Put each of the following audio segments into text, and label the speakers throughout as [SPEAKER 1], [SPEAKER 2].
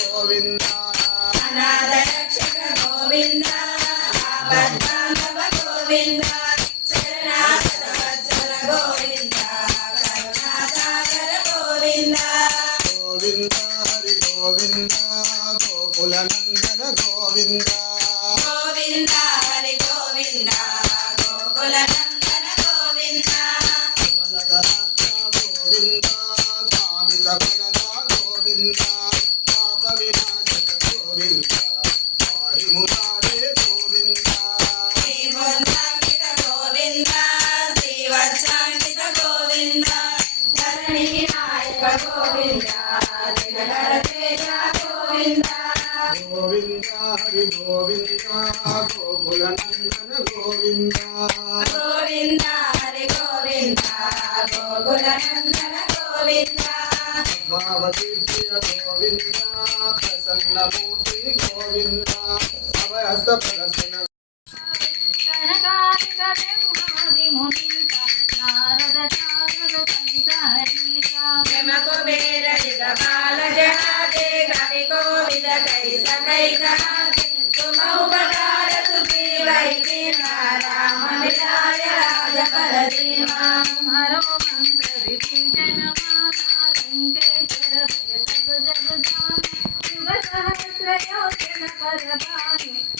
[SPEAKER 1] గోవింద
[SPEAKER 2] అనాథరక్షక గోవింద ఆపద్బాంధవ గోవింద శరణాగతవత్సల గోవింద కరుణాసాగర గోవింద
[SPEAKER 1] గోవింద హరి గోవింద. గోవింద.
[SPEAKER 2] గోవింద
[SPEAKER 1] కామిత ఫలద గోవింద పాప వినాశక గోవింద పాహి మురారే గోవింద
[SPEAKER 2] శ్రీమన్నాంకిత గోవింద శ్రీవత్సాంకిత గోవింద ధరణి నాయక గోవింద దినకర తేజ గోవింద
[SPEAKER 1] గోవింద హరి గోవింద గోకుల నందన గోవింద
[SPEAKER 2] గోవింద.
[SPEAKER 1] భావతీర్య గోవింద ప్రసన్నమూర్తి గోవింద అభయహస్త ప్రదర్శన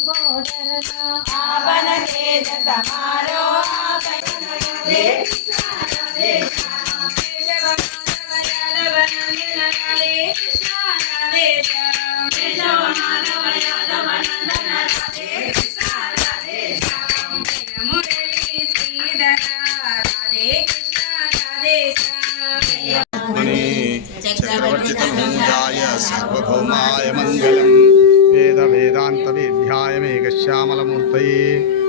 [SPEAKER 3] काहू को डरना
[SPEAKER 1] వేద్యాయ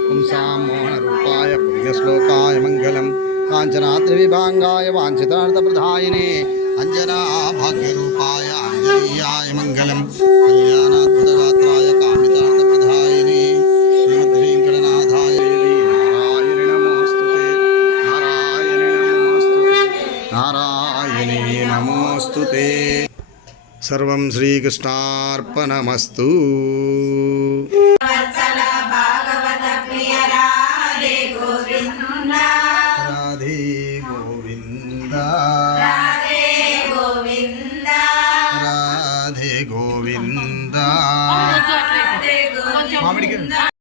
[SPEAKER 1] పుంసాం మోహనరూపాయ పుణ్యశ్లోకాయ మంగళం కాంచనాద్రివిభాంగాయ వాంఛితార్థప్రధాయినే అంజనా భాగ్యరూపాయ అంజనీయాయ మంగళం కళ్యాణాద్భుతగాత్రాయ కామితార్థప్రదాయినే శ్రీమద్వేంకటనాథాయ నారాయణ నమోస్తుతే నారాయణ నమోస్తుతే నమోస్తుతే సర్వం శ్రీకృష్ణార్పణమస్తు రాధే గోవింద
[SPEAKER 2] రాధే గోవింద